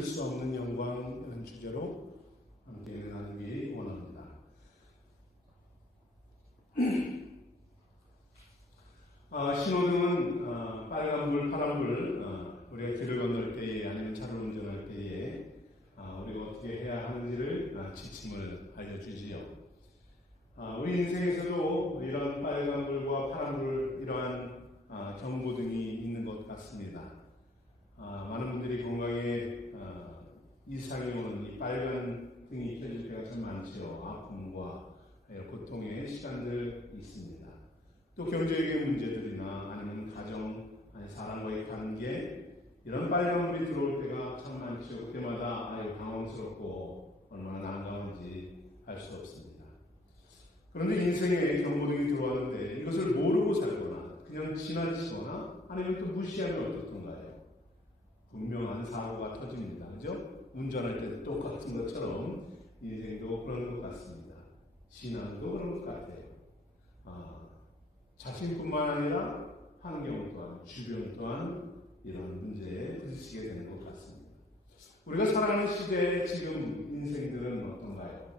잊을 수 없는 영광 이런 주제로 함께 나누기 원합니다. 신호등은 빨간불, 파란불, 우리가 길을 건널 때에 아니면 차를 운전할 때에 우리가 어떻게 해야 하는지를 지침을 알려주지요. 우리 인생에서도 이런 빨간불과 파란불 이러한 경고등이 있는 것 같습니다. 많은 분들이 건강에 이상이 오는 이 빨간 등이 켜질 때가 참 많죠. 아픔과 고통의 시간들 있습니다. 또 경제적인 문제들이나 아니면 가정, 아니 사람과의 관계 이런 빨간불이 들어올 때가 참 많죠. 그때마다 당황스럽고 얼마나 난감한지 알 수 없습니다. 그런데 인생에 경고등이 들어왔는데 이것을 모르고 살거나 그냥 지나치거나 아니면 또 무시하면 어떻던가요? 분명한 사고가 터집니다. 그죠? 운전할 때도 똑같은 것처럼 인생도 그런 것 같습니다. 신앙도 그런 것 같아요. 자신뿐만 아니라 환경 또한, 주변 또한 이런 문제에 부딪히게 되는 것 같습니다. 우리가 살아가는 시대의 지금 인생들은 어떤가요?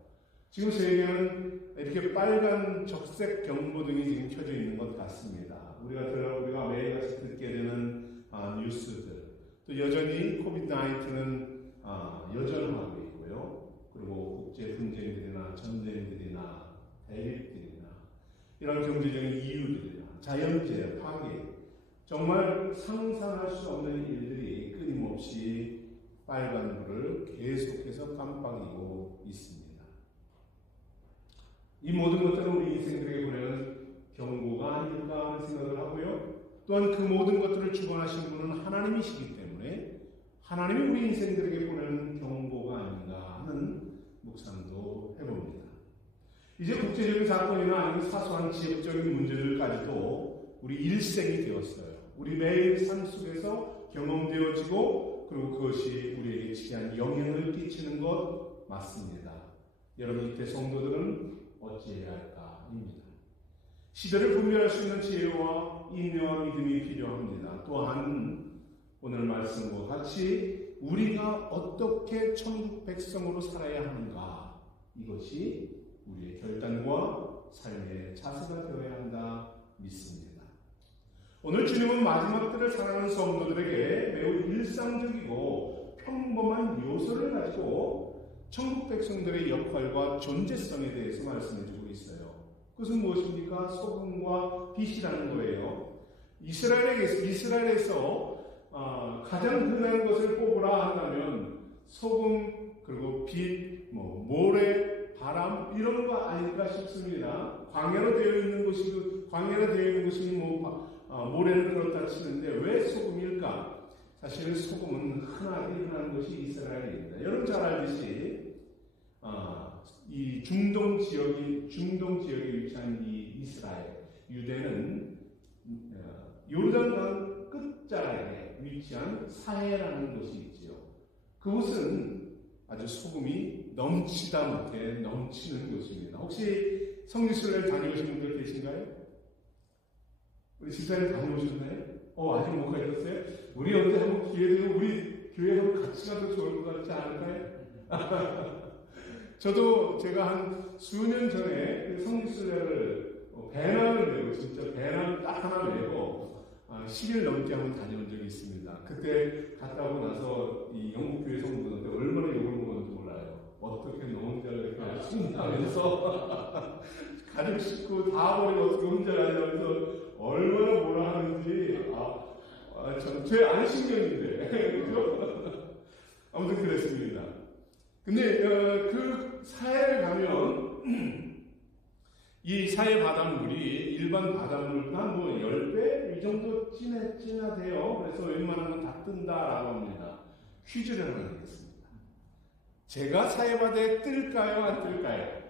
지금 세계는 이렇게 빨간 적색 경보등이 지금 켜져 있는 것 같습니다. 우리가 매일같이 듣게 되는 뉴스들, 또 여전히 코비드-19는 여전하고 있고요. 그리고 국제 분쟁들이나 전쟁들이나 대립들이나 이런 경제적인 이유들이나 자연재해, 파괴, 정말 상상할 수 없는 일들이 끊임없이 빨간불을 계속해서 깜빡이고 있습니다. 이 모든 것들은 우리 인생들에게 보내는 경고가 아닐까 하는 생각을 하고요. 또한 그 모든 것들을 주관하신 분은 하나님이시기 때문에 하나님이 우리 인생들에게 보내는 경고가 아닌가 하는 묵상도 해봅니다. 이제 국제적인 사건이나 아니면 사소한 지역적인 문제들까지도 우리 일생이 되었어요. 우리 매일 삶 속에서 경험되어지고 그리고 그것이 우리에게 지대한 영향을 끼치는 것 맞습니다. 여러분 이때 성도들은 어찌해야 할까입니다. 시대를 분별할 수 있는 지혜와 인내와 믿음이 필요합니다. 또한 오늘 말씀과 같이 우리가 어떻게 천국 백성으로 살아야 하는가 이것이 우리의 결단과 삶의 자세가 되어야 한다 믿습니다. 오늘 주님은 마지막 때를 살아가는 성도들에게 매우 일상적이고 평범한 요소를 가지고 천국 백성들의 역할과 존재성에 대해서 말씀해주고 있어요. 그것은 무엇입니까? 소금과 빛이라는 거예요. 이스라엘에서 가장 흔한 것을 뽑으라 한다면 소금 그리고 빛, 모래, 바람 이런 거 아닐까 싶습니다. 광야로 되어 있는 것이 모래는 그렇다 치는데 왜 소금일까? 사실은 소금은 흔한 것이 이스라엘입니다. 여러분 잘 알듯이 이 중동 지역에 위치한 이 이스라엘 유대는 요르단강 끝자락에 위치한 사해라는 곳이 있지요. 그곳은 아주 소금이 넘치다 못해 넘치는 곳입니다. 혹시 성지순례를 다녀오신 분들 계신가요? 우리 집사님 다녀오셨나요? 아직 못 가셨어요? 우리 언제 한번 기회 되면 우리 교회 한번 같이 가도 좋을 것 같지 않을까요? 저도 제가 한 수년 전에 성지순례를 배낭을 메고 진짜 배낭 딱 하나 메고 10일 넘게 한번 다녀온 적이 있습니다. 그때 갔다 오고 나서 이 영국교회 성도들한테 얼마나 욕을 먹었는지 몰라요. 어떻게 너 혼자 이렇게 하면서 가족 식구 다 버리고 어떻게 혼자 가냐면서 얼마나 뭐라 하는지 제 안신경인데 그죠? 아무튼 그랬습니다. 근데 그 사해를 가면 이 사해 바닷물이 일반 바닷물보다 10배 이 정도 진하대요. 그래서 웬만하면 다 뜬다라고 합니다. 퀴즈를 하나 내겠습니다. 제가 사해 바다에 뜰까요? 안 뜰까요?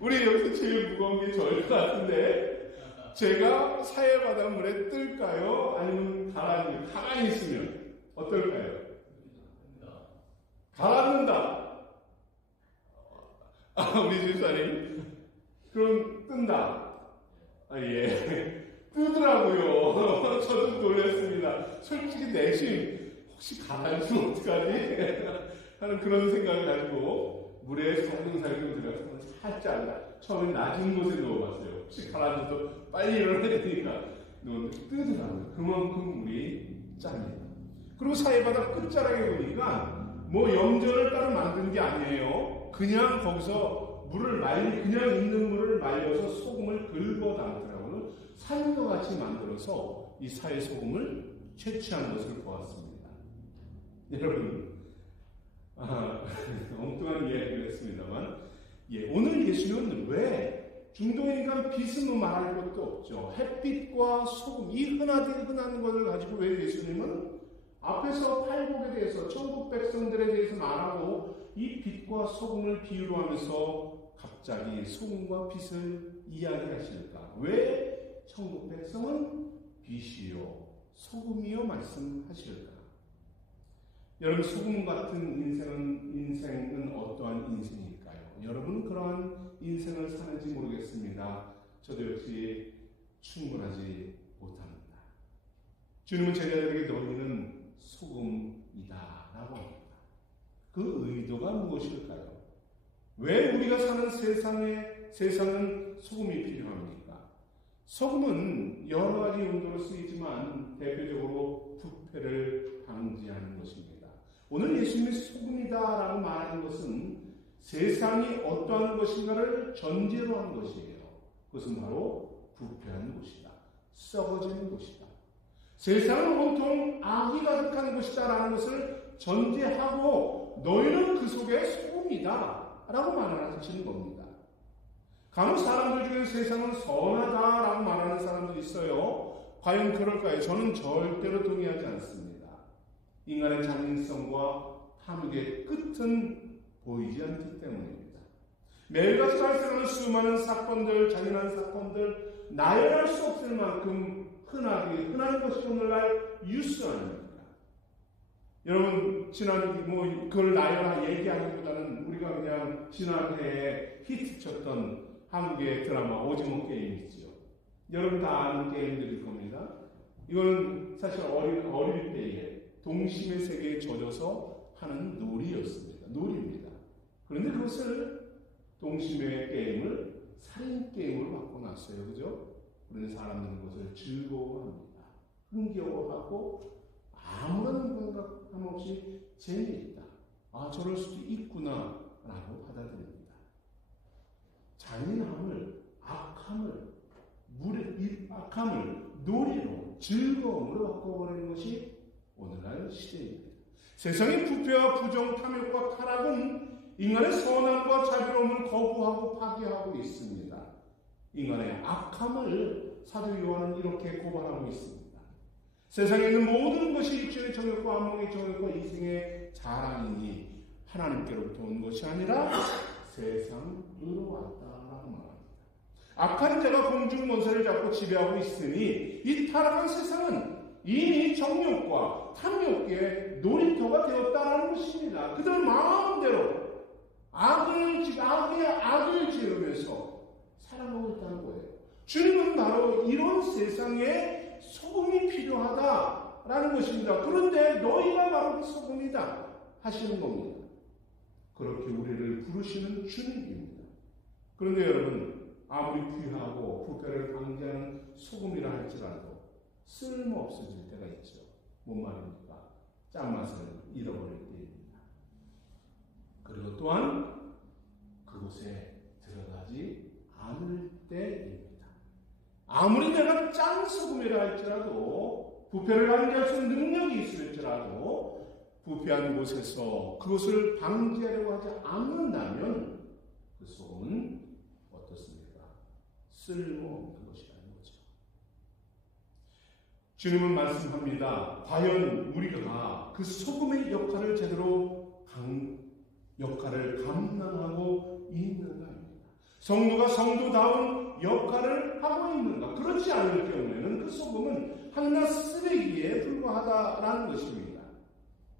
우리 여기서 제일 무거운 게 저일 것 같은데 제가 사해 바닷물에 뜰까요? 아니면 가만히 있으면 어떨까요? 가라앉는다. 우리 집사님 그럼 뜬다. 예. 뜨더라고요. 저도 놀랐습니다. 솔직히 내심 혹시 가라앉으면 어떡하지? 하는 그런 생각을 가지고 물에 살금살금 들어가서 살짝 처음에 낮은 곳에 넣어봤어요. 혹시 가라앉아도 빨리 일어나야 되니까 뜨더라고요. 그만큼 물이 짭니다. 그리고 사해바다 끝자락에 보니까 뭐 염전을 따로 만든 게 아니에요. 그냥 거기서 그냥 있는 물을 말려서 소금을 긁어 담더라고요. 산과 같이 만들어서 이 사해 소금을 채취한 것을 보았습니다. 여러분, 엉뚱한 이야기를 했습니다만, 오늘 예수님은 왜 중동인간 빛은 말할 것도 없죠. 햇빛과 소금, 이 흔한 것을 가지고 왜 예수님은 앞에서 팔복에 대해서, 천국 백성들에 대해서 말하고 이 빛과 소금을 비유로 하면서 갑자기 소금과 빛을 이야기하실까? 왜 천국 백성은 빛이요, 소금이요 말씀하실까? 여러분, 소금 같은 인생은 어떠한 인생일까요? 여러분은 그러한 인생을 사는지 모르겠습니다. 저도 역시 충분하지 못합니다. 주님은 제자들에게 너희는 소금이다 라고 합니다. 그 의도가 무엇일까요? 왜 우리가 사는 세상은 소금이 필요합니까? 소금은 여러 가지 용도로 쓰이지만 대표적으로 부패를 방지하는 것입니다. 오늘 예수님이 소금이다라고 말하는 것은 세상이 어떠한 것인가를 전제로 한 것이에요. 그것은 바로 부패한 것이다. 썩어지는 것이다. 세상은 온통 악이 가득한 것이다라는 것을 전제하고 너희는 그 속에 소금이다 라고 말하시는 겁니다. 간혹 사람들 중에 세상은 선하다라고 말하는 사람들이 있어요. 과연 그럴까요? 저는 절대로 동의하지 않습니다. 인간의 장인성과 탐욕의 끝은 보이지 않기 때문입니다. 매일같이 발생하는 수많은 사건들, 잔인한 사건들, 나열할 수 없을 만큼 흔한 것이 오늘날 뉴스 아닙니까? 여러분, 그걸 얘기하기보다는 우리가 그냥 지난해에 히트쳤던 한국의 드라마 오징어 게임 있죠. 여러분 다 아는 게임들일 겁니다. 이거는 사실 어릴 때에 동심의 세계에 젖어서 하는 놀이입니다. 그런데 그것을 동심의 게임을 살인 게임으로 바꿔놨어요. 그죠? 그런데 사람들은 그것을 즐거워합니다. 흥겨워하고 아무런 생각함 없이 재미있다. 저럴 수도 있구나 라고 받아들입니다. 잔인함을, 악함을 놀이로, 즐거움으로 바꿔버리는 것이 오늘날 시대입니다. 세상의 부패와 부정, 탐욕과 타락은 인간의 선함과 자비로움을 거부하고 파괴하고 있습니다. 인간의 악함을 사도 요한은 이렇게 고발하고 있습니다. 세상에 있는 모든 것이 육신의 정욕과 안목의 정욕과 이생의 자랑이니 하나님께로부터 온 것이 아니라 세상으로 왔다라고 말합니다. 악한 자가 공중권세를 잡고 지배하고 있으니 이 타락한 세상은 이미 정욕과 탐욕의 놀이터가 되었다라는 것입니다. 그들 마음대로 악을 지으면서 살아가고 있다는 거예요. 주님은 바로 이런 세상에 소금이 필요하다라는 것입니다. 그런데 너희가 바로 그 소금이다 하시는 겁니다. 그렇게 우리를 부르시는 주님입니다. 그런데 여러분, 아무리 귀하고 부패를 방지하는 소금이라 할지라도 쓸모없어질 때가 있죠. 뭔 말입니까? 짠맛을 잃어버릴 때입니다. 그리고 또한 그곳에 들어가지 않을 때입니다. 아무리 내가 짠 소금이라 할지라도 부패를 방지할 수 있는 능력이 있을지라도 부패한 곳에서 그것을 방지하려고 하지 않는다면 그 소금은 어떻습니까? 쓸모없는 것이라는 거죠. 주님은 말씀합니다. 과연 우리가 그 소금의 역할을 제대로 감당하고 있는가입니다. 성도가 성도다운 역할을 하고 있는가? 그렇지 않을 경우에는 그 소금은 한낱 쓰레기에 불과하다라는 것입니다.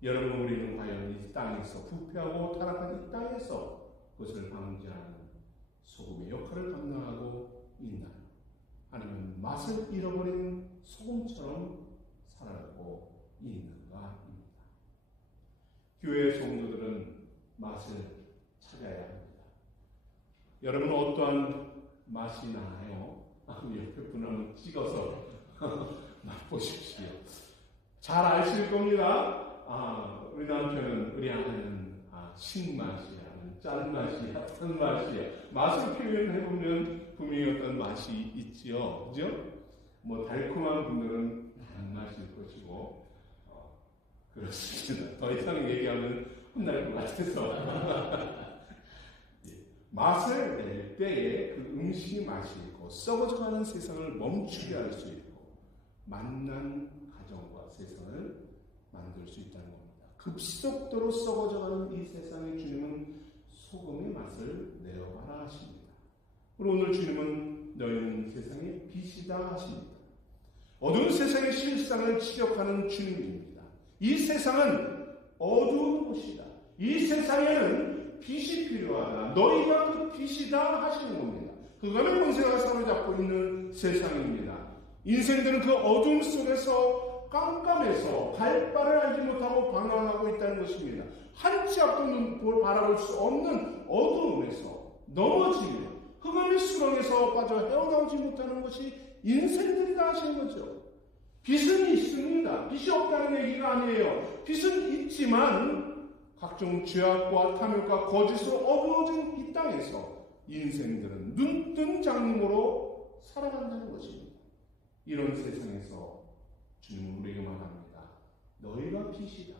여러분, 우리는 과연 이 땅에서 부패하고 타락한 이 땅에서 그것을 방지하는 소금의 역할을 감당하고 있나요? 아니면 맛을 잃어버린 소금처럼 하고 있는가입니다. 교회 성도들은 맛을 찾아야 합니다. 여러분 어떠한 맛이 나나요? 옆에 분 한번 찍어서 맛보십시오. 잘 아실 겁니다. 우리 남편은, 우리 아내는 신맛이야, 짠맛이야, 탄맛이야. 맛을 표현해보면 분명히 어떤 맛이 있지요. 그죠? 뭐 달콤한 분들은 단맛일 것이고, 그렇습니다. 더 이상 얘기하면 혼날 것 같아서. 맛을 낼 때에 그 음식이 맛이 있고 썩어져가는 세상을 멈추게 할 수 있고 만난 가정과 세상을 만들 수 있다는 겁니다. 급속도로 썩어져가는 이 세상에 주님은 소금의 맛을 내어봐라 하십니다. 그리고 오늘 주님은 너희는 세상의 빛이다 하십니다. 어두운 세상의 실상을 지적하는 주님입니다. 이 세상은 어두운 곳이다. 이 세상에는 빛이 필요하다. 너희가 그 빛이다 하시는 겁니다. 그거는 권세가 사로잡고 있는 세상입니다. 인생들은 그 어둠 속에서 깜깜해서 발발을 알지 못하고 방황하고 있다는 것입니다. 한치 앞도 바라볼 수 없는 어두움에서 넘어지며 흑암의 수렁에서 빠져 헤어나오지 못하는 것이 인생들이다 하시는 거죠. 빛은 있습니다. 빛이 없다는 얘기가 아니에요. 빛은 있지만 각종 죄악과 탐욕과 거짓으로 어두워진 이 땅에서 인생들은 눈뜬 장님으로 살아간다는 것입니다. 이런 세상에서 주님은 우리에게 말합니다. 너희가 빛이다.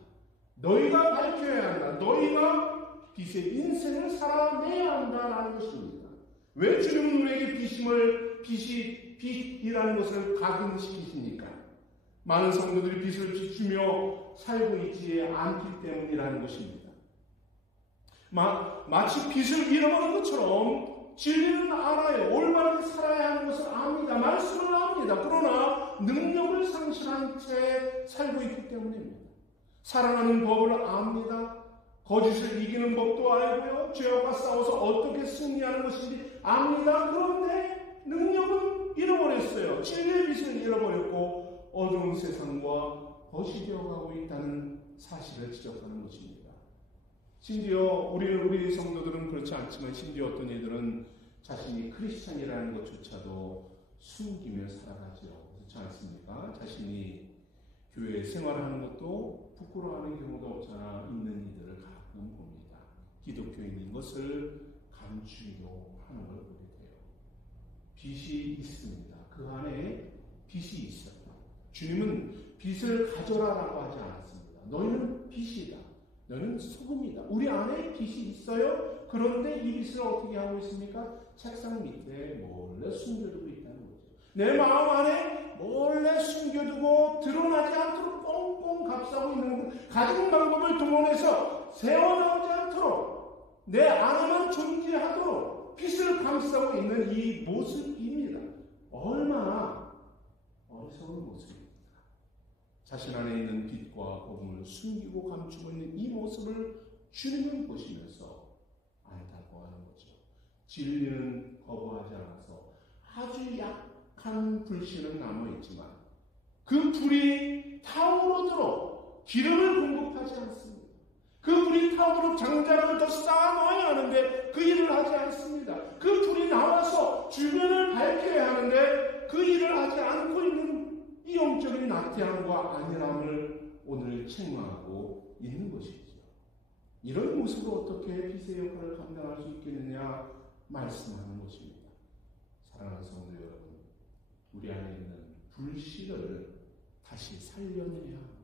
너희가 밝혀야 한다. 너희가 빛의 인생을 살아내야 한다라는 것입니다. 왜 주님은 우리에게 빛이 빛이라는 것을 각인시키십니까? 많은 성도들이 빛을 비추며 살고 있지 않기 때문이라는 것입니다. 마치 빛을 잃어버린 것처럼 진리는 알아요. 올바르게 살아야 하는 것을 압니다. 말씀을 압니다. 그러나 능력을 상실한 채 살고 있기 때문입니다. 살아가는 법을 압니다. 거짓을 이기는 법도 알고요. 죄와 싸워서 어떻게 승리하는 것인지 압니다. 그런데 능력은 잃어버렸어요. 진리의 빛을 잃어버렸고 어두운 세상과 벗이 되어가고 있다는 사실을 지적하는 것입니다. 심지어 우리 성도들은 그렇지 않지만 심지어 어떤 이들은 자신이 크리스찬이라는 것조차도 숨기며 살아가죠. 그렇지 않습니까? 자신이 교회 생활하는 것도 부끄러워하는 경우도 없잖아 있는 이들을 가끔 봅니다. 기독교인인 것을 감추기도 하는 걸 보게 돼요. 빛이 있습니다. 그 안에 빛이 있어요. 주님은 빛을 가져라라고 하지 않았습니다. 너희는 빛이다. 너희는 소금이다. 우리 안에 빛이 있어요. 그런데 이 빛을 어떻게 하고 있습니까? 책상 밑에 몰래 숨겨두고 있다는 거죠. 내 마음 안에 몰래 숨겨두고 드러나지 않도록 꽁꽁 감싸고 있는 가진 방법을 동원해서 새어나오지 않도록 내 안에만 존재하도록 빛을 감싸고 있는 이 모습입니다. 얼마나 어리석은 모습입니다. 자신 안에 있는 빛과 복음을 숨기고 감추고 있는 이 모습을 주님은 보시면서 안타까워하는 거죠. 진리는 거부하지 않아서 아주 약한 불씨는 남아있지만 그 불이 타오르도록 기름을 공급하지 않습니다. 그 불이 타오르도록 장작을 더 쌓아놓아야 하는데 그 일을 하지 않습니다. 그 불이 나와서 주변을 밝혀야 하는데 그 일을 하지 않고 있는 이 영적인 나태함과 안일함을 오늘 책망하고 있는 것이죠. 이런 모습으로 어떻게 빛의 역할을 감당할 수 있겠느냐 말씀하는 것입니다. 사랑하는 성도 여러분, 우리 안에 있는 불씨를 다시 살려내야 합니다.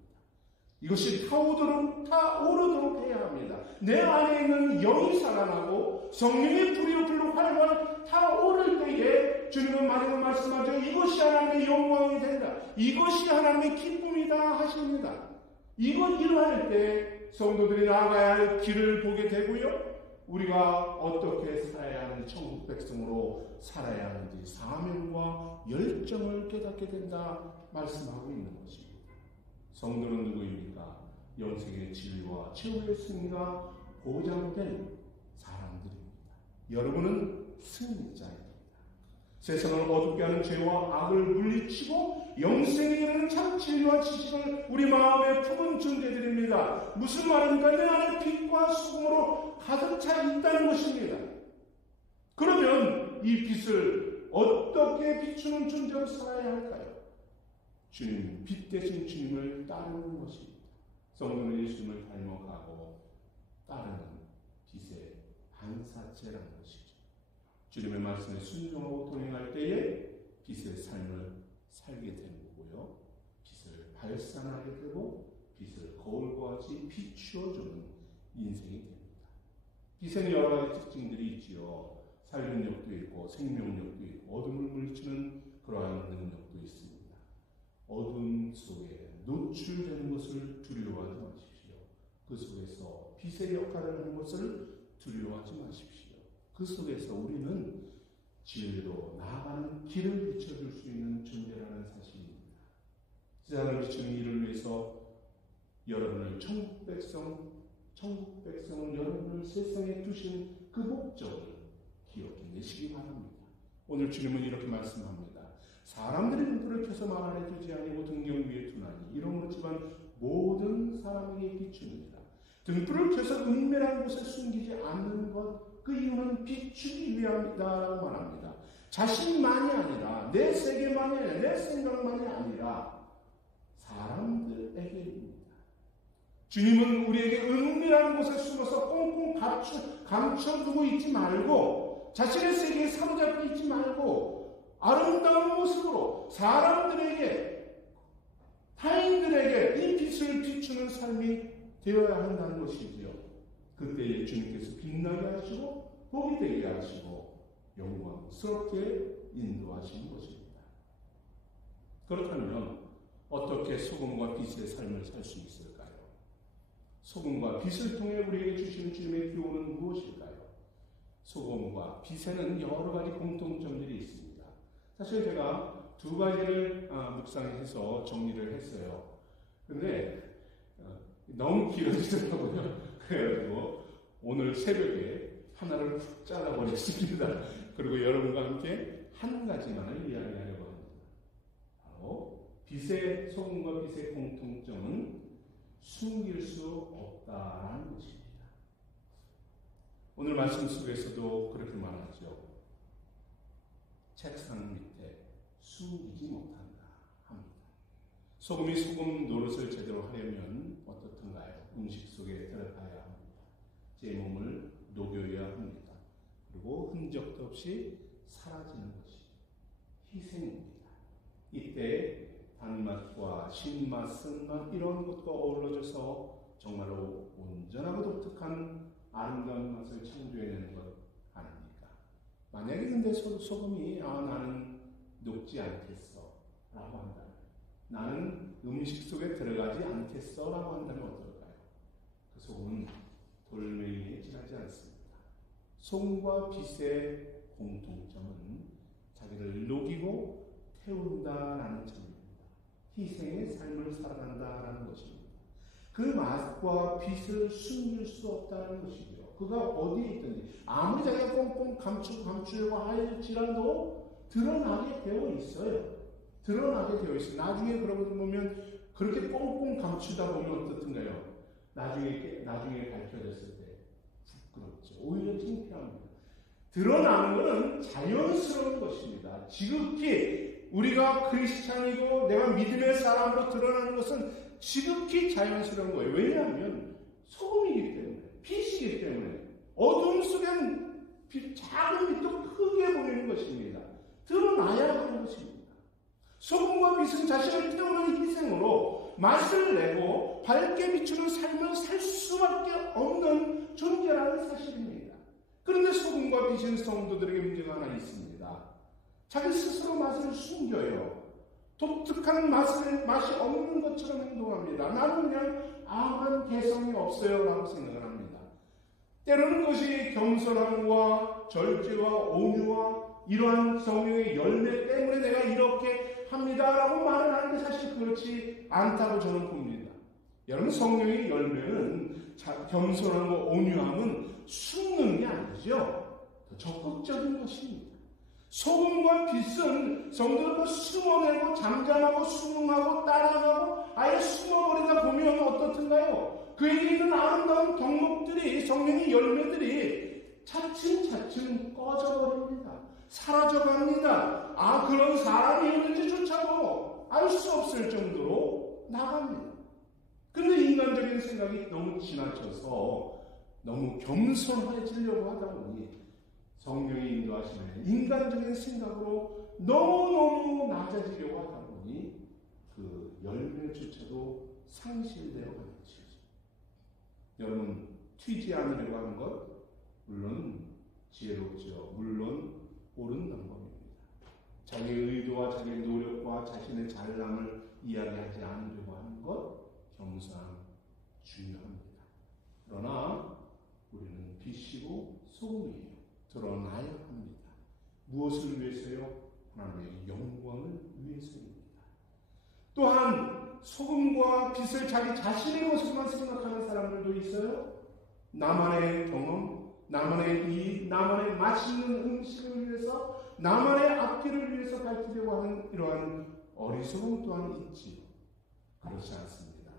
이것이 타오르도록 해야 합니다. 내 안에 있는 영이 살아나고 성령의 불이 불로 활활 타오를 때에 주님은 마지막 말씀하죠. 이것이 하나님의 영광이 된다. 이것이 하나님의 기쁨이다 하십니다. 이것 일어날 때 성도들이 나아가야 할 길을 보게 되고요. 우리가 어떻게 살아야 하는지, 천국 백성으로 살아야 하는지 사명과 열정을 깨닫게 된다 말씀하고 있는 것입니다. 성도는 누구입니까? 영생의 진리와 최후의 승리가 보장된 사람들입니다. 여러분은 승리자입니다. 세상을 어둡게 하는 죄와 악을 물리치고 영생에 이르는 참 진리와 지식을 우리 마음에 품은 존재들입니다. 무슨 말입니까? 내 안에 빛과 소금으로 가득 차 있다는 것입니다. 그러면 이 빛을 어떻게 비추는 존재로 살아야 할까요? 주님, 빛 대신 주님을 따르는 것입니다. 성도는 예수님을 닮아가고 따르는 빛의 반사체라는 것이죠. 주님의 말씀에 순종하고 동행할 때에 빛의 삶을 살게 되는 거고요. 빛을 발산하게 되고 빛을 거울과 같이 비추어주는 인생이 됩니다. 빛에는 여러 가지 특징들이 있지요. 살균력도 있고 생명력도 있고 어둠을 물리치는 그러한 능력도 있습니다. 어둠 속에 노출되는 것을 두려워하지 마십시오. 그 속에서 빛의 역할을 하는 것을 두려워하지 마십시오. 그 속에서 우리는 진리로 나아가는 길을 비춰줄 수 있는 존재라는 사실입니다. 세상을 비추는 일을 위해서 여러분을 천국 백성을 여러분을 세상에 두신 그 목적을 기억해내시기 바랍니다. 오늘 주님은 이렇게 말씀합니다. 사람들이 등불을 켜서 말 안에 두지 아니고 등경 위에 두나니 이런 거지만 모든 사람에게 비추느니라. 등불을 켜서 은밀한 곳에 숨기지 않는 것, 그 이유는 비추기 위함이다라고 말합니다. 자신만이 아니라 내 세계만이 아니라 내 생각만이 아니라 사람들에게입니다. 주님은 우리에게 은밀한 곳에 숨어서 꽁꽁 감춰두고 있지 말고 자신의 세계에 사로잡혀 있지 말고 아름다운 모습으로 사람들에게 타인들에게 이 빛을 비추는 삶이 되어야 한다는 것이지요. 그때에 주님께서 빛나게 하시고 복이 되게 하시고 영광스럽게 인도하시는 것입니다. 그렇다면 어떻게 소금과 빛의 삶을 살 수 있을까요? 소금과 빛을 통해 우리에게 주시는 주님의 교훈은 무엇일까요? 소금과 빛에는 여러 가지 공통점들이 있습니다. 사실 제가 두 가지를 묵상해서 정리를 했어요. 근데 너무 길어지더라고요. 그래가지고 오늘 새벽에 하나를 훅 잘라버렸습니다. 그리고 여러분과 함께 한 가지만을 이야기하려고 합니다. 바로 소금과 빛의 공통점은 숨길 수 없다라는 것입니다. 오늘 말씀 속에서도 그렇게 말하죠. 책상 밑에 숨기지 못한다 합니다. 소금이 소금 노릇을 제대로 하려면 어떻든가요? 음식 속에 들어가야 합니다. 제 몸을 녹여야 합니다. 그리고 흔적도 없이 사라지는 것이 희생입니다. 이때 단맛과 신맛, 쓴맛 이런 것과 어우러져서 정말로 온전하고 독특한 아름다운 맛을 창조해내는 것 아닙니까? 만약에 근데 소금이 나는 녹지 않겠어 라고 한다면, 나는 음식 속에 들어가지 않겠어 라고 한다면 어떨까요? 그 소금은 돌멩이에 지나지 않습니다. 소금과 빛의 공통점은 자기를 녹이고 태운다라는 점입니다. 희생의 삶을 살아간다라는 것입니다. 그 맛과 빛을 숨길 수 없다는 것이죠. 그가 어디에 있든지 아무리 자기가 꽁꽁 감추려고 할지라도 드러나게 되어 있어요. 드러나게 되어 있어요. 나중에 그러고 보면 그렇게 꽁꽁 감추다 보면 어떻든가요? 나중에 밝혀졌을 때 부끄럽죠. 오히려 창피합니다. 드러나는 것은 자연스러운 것입니다. 지극히 우리가 크리스찬이고 내가 믿음의 사람으로 드러나는 것은 지극히 자연스러운 거예요. 왜냐하면 소금이기 때문에, 빛이기 때문에 어둠 속엔 작은 빛도 크게 보이는 것입니다. 드러나야 하는 것입니다. 소금과 빛은 자신을 태우는 희생으로 맛을 내고 밝게 비추는 삶을 살 수밖에 없는 존재라는 사실입니다. 그런데 소금과 빛은 성도들에게 문제가 하나 있습니다. 자기 스스로 맛을 숨겨요. 독특한 맛이 없는 것처럼 행동합니다. 나는 그냥 아무런 개성이 없어요 라고 생각을 합니다. 때로는 그것이 겸손함과 절제와 온유와 이러한 성령의 열매 때문에 내가 이렇게 합니다라고 말을 하는데 사실 그렇지 않다고 저는 봅니다. 여러분, 성령의 열매는 겸손함과 온유함은 숨는 게 아니죠. 더 적극적인 것입니다. 소금과 빛은 성도들과 숨어내고 잠잠하고 순응하고 따라가고 아예 숨어버리다 보면 어떻든가요? 그에게 있는 아름다운 덕목들이, 성령의 열매들이 차츰차츰 꺼져버립니다. 사라져갑니다. 그런 사람이 있는지조차도 알 수 없을 정도로 나갑니다. 근데 인간적인 생각이 너무 지나쳐서 너무 겸손해지려고 하다 보니 성령이 인도하시는 인간적인 생각으로 너무너무 낮아지려고 하다 보니 그 열매조차도 상실되어 가는 것이죠. 여러분, 튀지 않으려고 하는 것, 물론 지혜롭죠. 물론 옳은 방법입니다. 자기의 의도와 자기의 노력과 자신의 잘남을 이야기하지 않으려고 하는 것, 겸손함 중요합니다. 그러나 우리는 빛이고 소금이에요. 드러나야 합니다. 무엇을 위해서요? 하나님의 영광을 위해서입니다. 또한 소금과 빛을 자기 자신의 것으로만 생각하는 사람들도 있어요. 나만의 경험, 나만의 이익, 나만의 맛있는 음식을 위해서, 나만의 앞길을 위해서 밝히려고 하는 이러한 어리석음 또한 있지요. 그렇지 않습니다.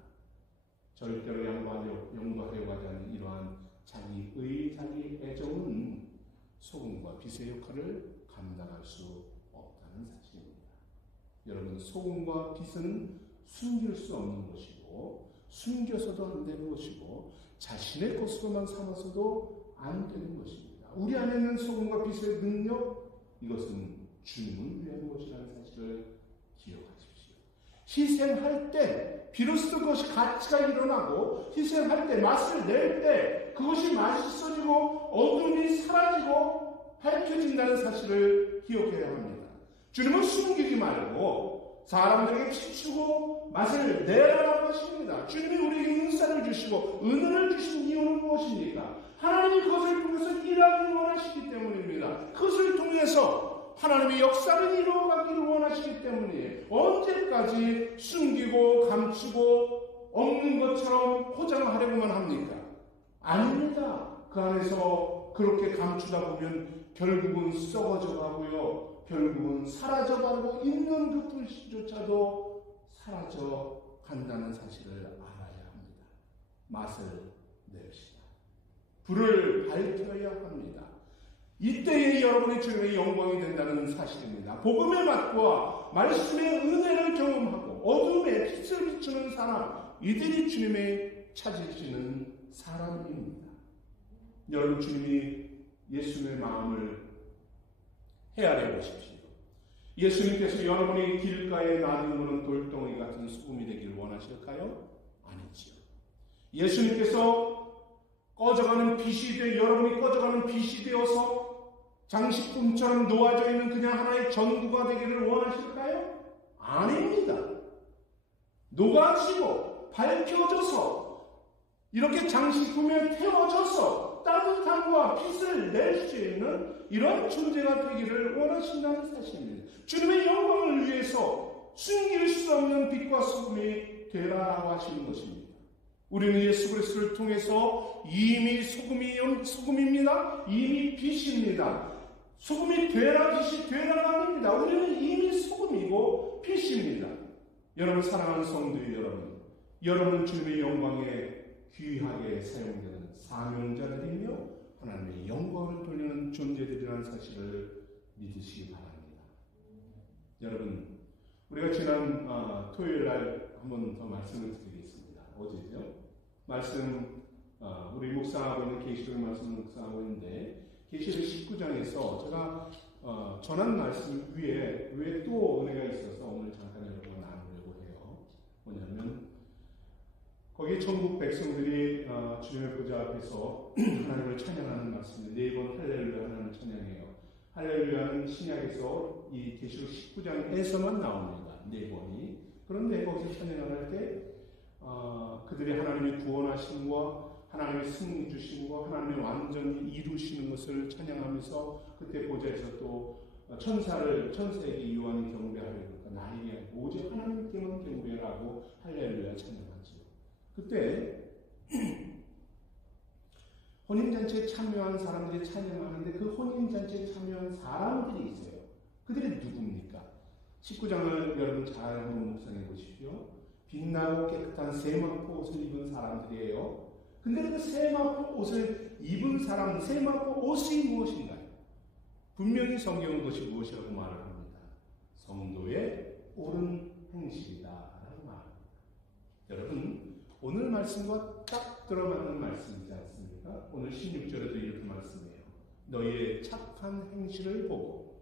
절대로 양보하려고 하지 않는 이러한 자기의 자기 애정은 소금과 빛의 역할을 감당할 수 없다는 사실입니다. 여러분, 소금과 빛은 숨길 수 없는 것이고 숨겨서도 안 되는 것이고 자신의 것으로만 삼아서도 안 되는 것입니다. 우리 안에 있는 소금과 빛의 능력, 이것은 주님을 위한 것이라는 사실을 기억하십시오. 희생할 때 비로소 그것이 가치가 일어나고, 희생할 때 맛을 낼 때 그것이 맛있어지고 어둠이 사라지고 밝혀진다는 사실을 기억해야 합니다. 주님은 숨기지 말고 사람들에게 비추고 맛을 내라라고 하십니다. 주님이 우리에게 인사를 주시고 은혜를 주신 이유는 무엇입니까? 하나님이 그것을 통해서 일하기 원하시기 때문입니다. 그것을 통해서 하나님의 역사를 이루어가기를 원하시기 때문이에요. 언제까지 숨기고 감추고 없는 것처럼 포장하려고만 합니까? 아닙니다. 그 안에서 그렇게 감추다 보면 결국은 썩어져 가고요. 결국은 사라져 가고 있는 그 불씨조차도 사라져 간다는 사실을 알아야 합니다. 맛을 냅시다. 불을 밝혀야 합니다. 이때에 여러분의 주님의 영광이 된다는 사실입니다. 복음의 맛과 말씀의 은혜를 경험하고 어둠에 빛을 비추는 사람, 이들이 주님의 찾으시는 사람입니다. 여러분, 주님이 예수님의 마음을 헤아려 보십시오. 예수님께서 여러분의 길가에 나누는 돌덩이 같은 소금이 되기를 원하실까요? 아니지요. 예수님께서 꺼져가는 빛이 여러분이 꺼져가는 빛이 되어서 장식품처럼 놓아져 있는 그냥 하나의 전구가 되기를 원하실까요? 아닙니다. 녹아지고 밝혀져서 이렇게 장식품에 태워져서 따뜻함과 빛을 낼 수 있는 이런 존재가 되기를 원하신다는 사실입니다. 주님의 영광을 위해서 숨길 수 없는 빛과 소금이 되라라고 하시는 것입니다. 우리는 예수 그리스도를 통해서 이미 소금입니다. 이미 빛입니다. 소금이 되라 빛이 되라가 아닙니다. 우리는 이미 소금이고 빛입니다. 여러분, 사랑하는 성도들 여러분 주님의 영광에 귀하게 사용되는 사명자들이며 하나님의 영광을 돌리는 존재들이라는 사실을 믿으시기 바랍니다. 여러분, 우리가 지난 토요일 날 한 번 더 말씀을 드리겠습니다. 어제죠? 말씀, 우리 묵상하고 있는 계시록 말씀 묵상하고 있는데 계시록 19장에서 제가 전한 말씀 위에 또 은혜가 있어서 오늘 잠깐 여러분과 나누려고 해요. 뭐냐면 거기 천국 백성들이 주님의 보좌 앞에서 하나님을 찬양하는 말씀인데 4번 할렐루야 하나님을 찬양해요. 할렐루야는 신약에서 이 계시록 19장에서만 나옵니다. 4번이. 그런데 거기서 찬양을 할 때 그들이 하나님의 구원하심과 하나님의 승리 주심과 하나님의 완전히 이루시는 것을 찬양하면서 그때 보좌에서 또 천사에게 요한이 경배하려니까 나에게 오직 하나님께만 경배하라고 할렐루야 찬양하죠. 그때 혼인잔치에 참여한 사람들이 찬양하는데 그 혼인잔치에 참여한 사람들이 있어요. 그들이 누굽니까? 19장을 여러분 잘 한번 묵상해 보십시오. 빛나고 깨끗한 세마포 옷을 입은 사람들이에요. 근데 그 세마포 옷을 입은 사람, 세마포 옷이 무엇인가요? 분명히 성경은 그것이 무엇이라고 말을 합니다. 성도의 옳은 행실이다라고 말합니다. 여러분, 오늘 말씀과 딱 들어맞는 말씀이지 않습니까? 오늘 16절에도 이렇게 말씀해요. 너희의 착한 행실을 보고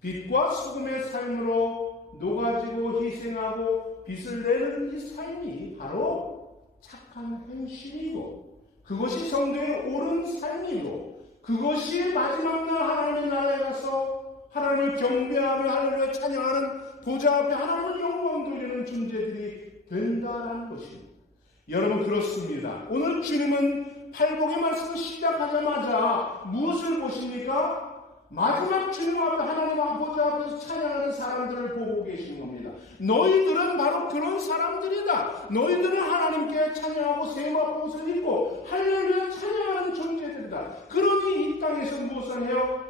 빛과 수금의 삶으로 녹아지고 희생하고 빛을 내는 이 삶이 바로 착한 행실이고 그것이 성도의 옳은 삶이고 그것이 마지막 날 하나님의 나라에 가서 하나님을 경배하며 하나님을 찬양하는 보좌 앞에 하나님을 영광 돌리는 존재들이 된다는 것입니다. 여러분 그렇습니다. 오늘 주님은 팔복의 말씀을 시작하자마자 무엇을 보십니까? 마지막 주님 앞에 하나님 아버지 앞에서 찬양하는 사람들을 보고 계신 겁니다. 너희들은 바로 그런 사람들이다. 너희들은 하나님께 찬양하고 세마포 옷을 입고 할렐루야 찬양하는 존재들이다. 그러니 이 땅에서 무엇을 해요?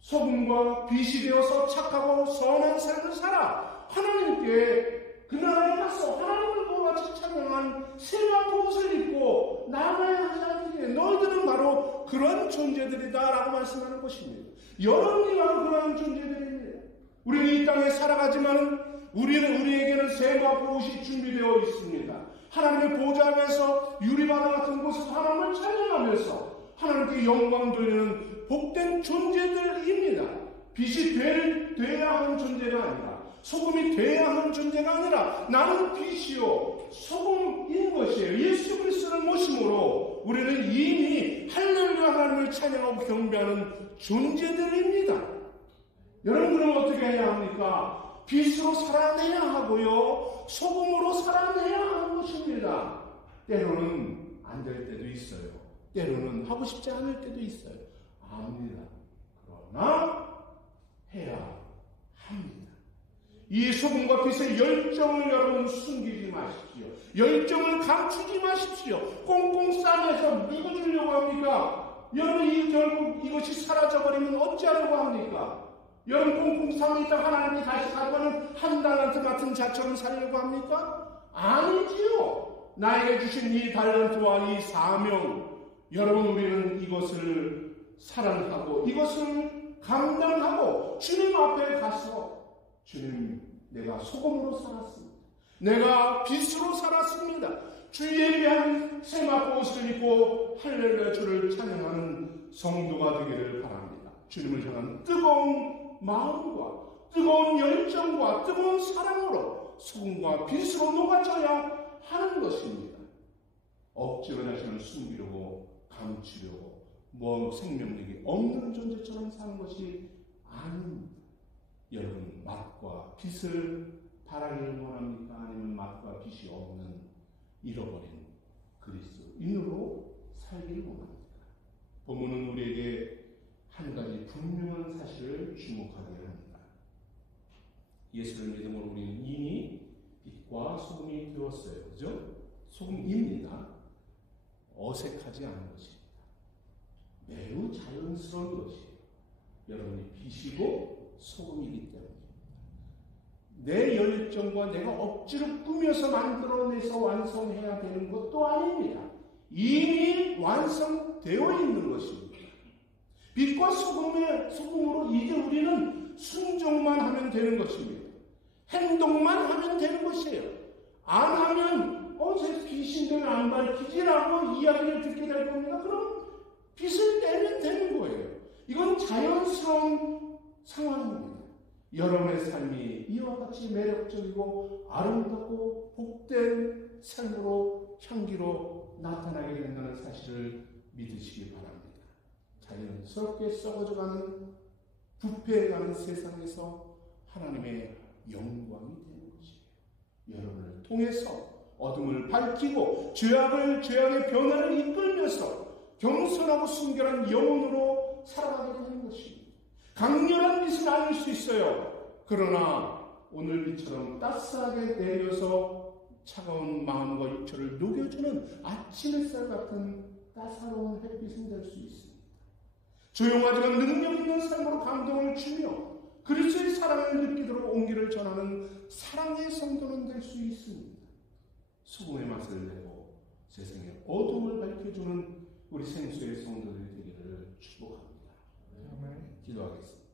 소금과 빛이 되어서 착하고 선한 삶을 살아 하나님께 그 나라에 가서 하나님을 보고같이 찬양한 세마포 옷을 입고 나아가야 하지 않겠느냐. 너희들은 바로 그런 존재들이다라고 말씀하는 것입니다. 여러분이 바로 그런 존재들입니다. 우리는 이 땅에 살아가지만 우리에게는 세마포 옷이 준비되어 있습니다. 하나님의 보좌 앞에서 유리바다 같은 곳에서 하나님을 찬양하면서 하나님께 영광 돌리는 복된 존재들입니다. 빛이 돼야 하는 존재가 아니라 소금이 돼야 하는 존재가 아니라 나는 빛이요 소금인 것이에요. 예수 그리스도를 모심으로 우리는 이미 할렐루야 하나님을 찬양하고 경배하는 존재들입니다. 여러분 그럼 어떻게 해야 합니까? 빛으로 살아내야 하고요 소금으로 살아내야 하는 것입니다. 때로는 안 될 때도 있어요. 때로는 하고 싶지 않을 때도 있어요. 압니다. 그러나 해야 합니다. 이 소금과 빛의 열정을 여러분 숨기지 마십시오. 열정을 감추지 마십시오. 꽁꽁 싸매서 누구 주려고 합니까? 여러분 결국 이것이 사라져버리면 어찌하려고 합니까? 여러분 꽁꽁 싸매 있다 하나님이 다시 가져가는 한 달란트 같은 자처럼 살려고 합니까? 아니지요. 나에게 주신 이 달란트와 이 사명, 여러분 우리는 이것을 사랑하고 이것을 감당하고 주님 앞에 가서 주님, 내가 소금으로 살았습니다. 내가 빛으로 살았습니다. 주에 대한 세마포 옷을 입고 할렐루야 주를 찬양하는 성도가 되기를 바랍니다. 주님을 향한 뜨거운 마음과 뜨거운 열정과 뜨거운 사랑으로 소금과 빛으로 녹아져야 하는 것입니다. 억지로 자신을 숨기려고 감추려고 생명력이 없는 존재처럼 사는 것이 아닙니다. 여러분 맛과 빛을 바라기를 원합니까? 아니면 맛과 빛이 없는 잃어버린 그리스도인으로 살기를 원합니까? 본문은 우리에게 한 가지 분명한 사실을 주목하게 합니다. 예수를 믿음으로 우리는 이미 빛과 소금이 되었어요. 그죠? 소금입니다. 어색하지 않은 것입니다. 매우 자연스러운 것이에요. 여러분이 빛이고 소금이기 때문입니다. 내 열정과 내가 억지로 꾸며서 만들어내서 완성해야 되는 것도 아닙니다. 이미 완성되어 있는 것입니다. 빛과 소금으로 이제 우리는 순종만 하면 되는 것입니다. 행동만 하면 되는 것이에요. 안 하면 제 빛인데 안 밝히지라고 이야기를 듣게 될 겁니다. 그럼 빛을 내면 되는 거예요. 이건 자연스러운 상황입니다. 여러분의 삶이 이와 같이 매력적이고 아름답고 복된 삶으로 향기로 나타나게 된다는 사실을 믿으시기 바랍니다. 자연스럽게 썩어져가는 부패해가는 세상에서 하나님의 영광이 되는 것이에요. 여러분을 통해서 어둠을 밝히고 죄악의 변화를 이끌면서 겸손하고 순결한 영혼으로 살아가게 되는 것입니다. 강렬한 빛을 아닐 수 있어요. 그러나 오늘 빛처럼 따스하게 내려서 차가운 마음과 육체를 녹여주는 아침 햇살 같은 따사로운 햇빛은 될 수 있습니다. 조용하지만 능력 있는 삶으로 감동을 주며 그리스도의 사랑을 느끼도록 온기를 전하는 사랑의 성도는 될 수 있습니다. 소금의 맛을 내고 세상의 어둠을 밝혀주는 우리 생수의 성도들이 되기를 축복합니다. 기도하겠습니다.